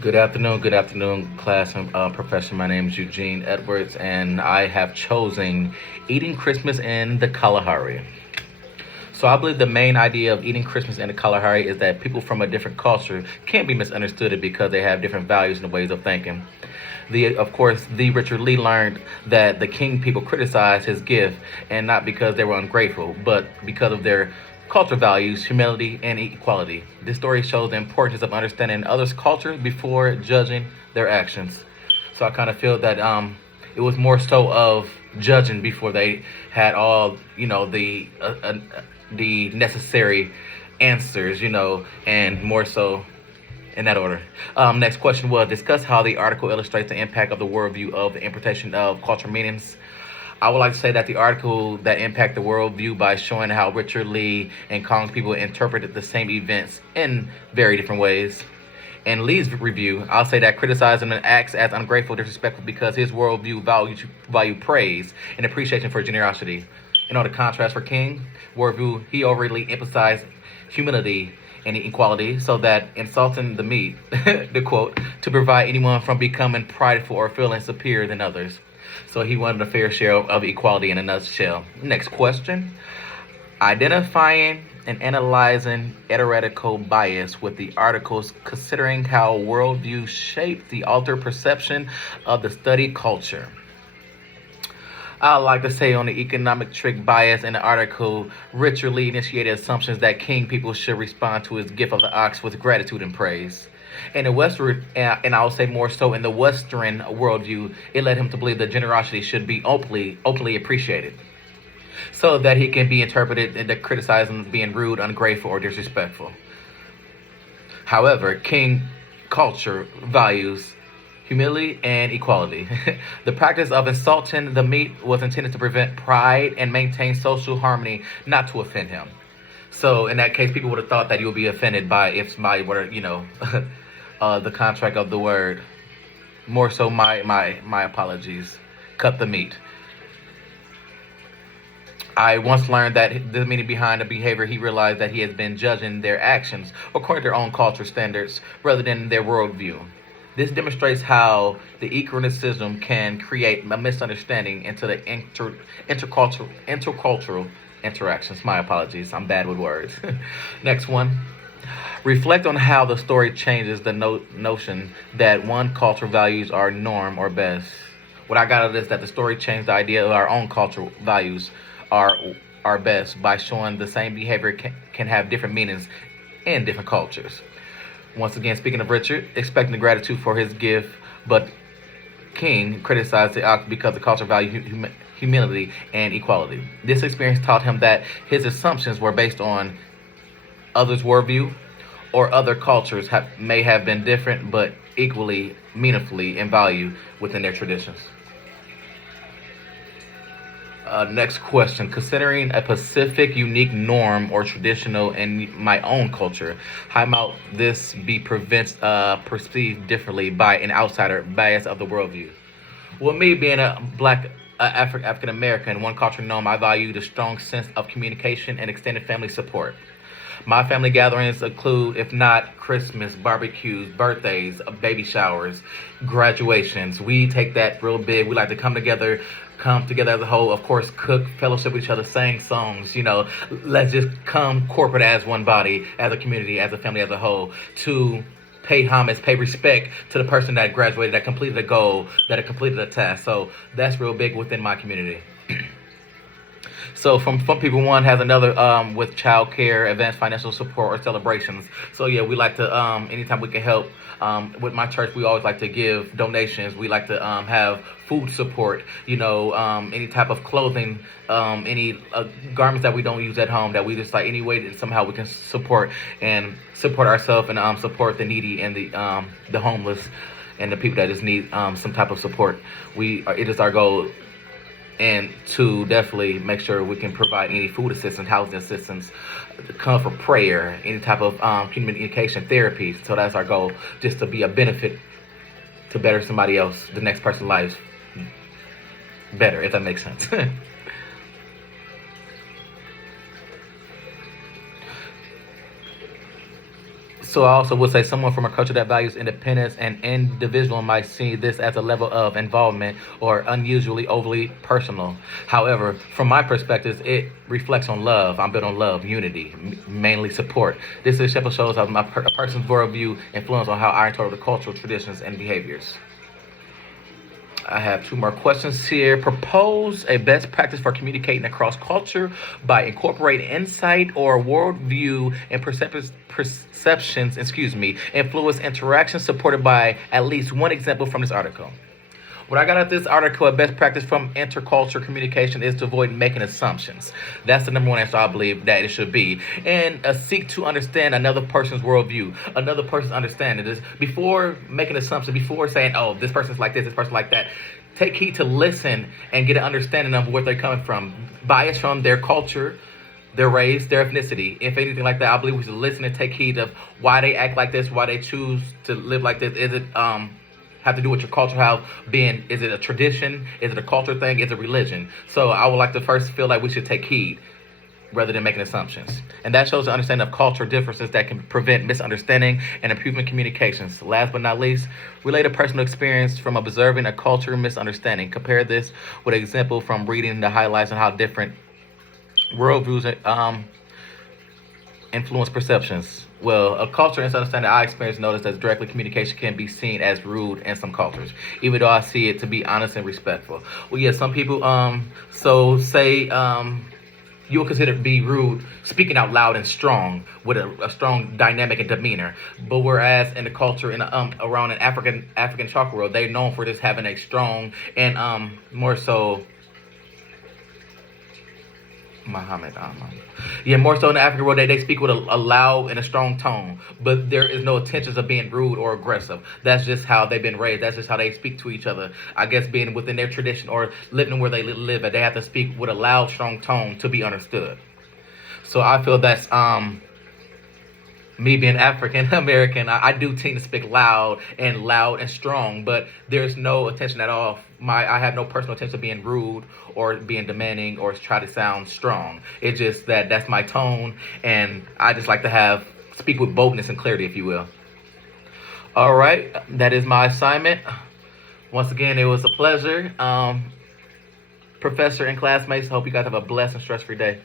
Good afternoon, class and profession. My name is Eugene Edwards, and I have chosen eating Christmas in the Kalahari. So I believe the main idea of eating Christmas in the Kalahari is that people from a different culture can't be misunderstood because they have different values and ways of thinking. Of course, the Richard Lee learned that the King people criticized his gift, and not because they were ungrateful, but because of their cultural values, humility, and equality. This story shows the importance of understanding others' culture before judging their actions. So I kind of feel that it was more so of judging before they had all the necessary answers, and more so in that order. Next question was discuss how the article illustrates the impact of the worldview of the interpretation of cultural meanings. I would like to say that the article that impacted the worldview by showing how Richard Lee and Kong's people interpreted the same events in very different ways. In Lee's review, I'll say that criticizing him acts as ungrateful, disrespectful because his worldview value praise and appreciation for generosity. In order to contrast for King, worldview, he overly emphasized humility and equality, so that insulting the meat, the quote, to prevent anyone from becoming prideful or feeling superior than others. So he wanted a fair share of equality in a nutshell. Next question. Identifying and analyzing heretical bias with the articles, considering how worldview shaped the altered perception of the study culture. I like to say on the economic trick bias in the article, Richard Lee initiated assumptions that King people should respond to his gift of the ox with gratitude and praise. In the Western, and I would say more so in the Western worldview, it led him to believe that generosity should be openly appreciated, so that he can be interpreted and criticized as being rude, ungrateful, or disrespectful. However, King culture values humility and equality. The practice of insulting the meat was intended to prevent pride and maintain social harmony, not to offend him. So in that case, people would have thought that you would be offended by if somebody were, the contract of the word. More so, my apologies. Cut the meat. I once learned that the meaning behind the behavior, he realized that he has been judging their actions according to their own cultural standards rather than their worldview. This demonstrates how the ecumenicism can create a misunderstanding into the intercultural interactions. My apologies, I'm bad with words. Next one. Reflect on how the story changes the notion that one cultural values are norm or best. What I got out of this is that the story changed the idea of our own cultural values are are best by showing the same behavior can have different meanings in different cultures. Once again, speaking of Richard, expecting the gratitude for his gift, but King criticized the ox because the culture valued humility and equality. This experience taught him that his assumptions were based on others' worldview or other cultures may have been different but equally meaningfully in value within their traditions. Next question. Considering a specific unique norm or traditional in my own culture, how might this be perceived differently by an outsider bias of the worldview? Well, me being a black African American, one cultural norm, I value the strong sense of communication and extended family support. My family gatherings include, if not Christmas, barbecues, birthdays, baby showers, graduations. We take that real big. We like to come together as a whole, of course, cook, fellowship with each other, sing songs, let's just come corporate as one body, as a community, as a family as a whole, to pay homage, pay respect to the person that graduated, that completed a goal, that completed a task. So that's real big within my community. So from people one has another with child care, advanced financial support, or celebrations. So yeah, we like to anytime we can help. With my church, we always like to give donations. We like to have food support. Any type of clothing, any garments that we don't use at home that we just like any way that somehow we can support ourselves and support the needy and the homeless and the people that just need some type of support. It is our goal and to definitely make sure we can provide any food assistance, housing assistance, come for prayer, any type of communication therapy. So that's our goal, just to be a benefit to better somebody else, the next person's life better, if that makes sense. So I also would say someone from a culture that values independence and individual might see this as a level of involvement or unusually overly personal. However, from my perspective, it reflects on love. I'm built on love, unity, mainly support. This example shows how a person's worldview influence on how I interpret the cultural traditions and behaviors. I have two more questions here. Propose a best practice for communicating across culture by incorporating insight or worldview and perceptions, influence interactions supported by at least one example from this article. What I got out of this article, a best practice from intercultural communication is to avoid making assumptions. That's the number one answer I believe that it should be. And seek to understand another person's worldview, another person's understanding. This before making assumptions, before saying, "Oh, this person's like this person like that." Take heed to listen and get an understanding of where they're coming from. Bias from their culture, their race, their ethnicity. If anything like that, I believe we should listen and take heed of why they act like this, why they choose to live like this. Is it have to do with your culture, is it a tradition, is it a culture thing, is it religion? So I would like to first feel like we should take heed rather than making assumptions. And that shows the understanding of cultural differences that can prevent misunderstanding and improving communications. Last but not least, relate a personal experience from observing a culture misunderstanding. Compare this with an example from reading the highlights on how different worldviews influence perceptions. Well, a culture misunderstanding I experienced noticed that directly communication can be seen as rude in some cultures, even though I see it to be honest and respectful. Well, yeah, some people, so say, you will consider it be rude speaking out loud and strong with a strong dynamic and demeanor. But whereas in the culture around an African chakra world, they're known for just having a strong and more so Muhammad. Yeah, more so in the African world, they speak with a loud and a strong tone, but there is no intentions of being rude or aggressive. That's just how they've been raised. That's just how they speak to each other. I guess being within their tradition or living where they live, they have to speak with a loud, strong tone to be understood. So I feel that's me being African American, I do tend to speak loud and strong, but there's no intention at all. I have no personal intention of being rude or being demanding or try to sound strong. It's just that's my tone, and I just like to speak with boldness and clarity, if you will. All right, that is my assignment. Once again, it was a pleasure. Professor and classmates, hope you guys have a blessed and stress-free day.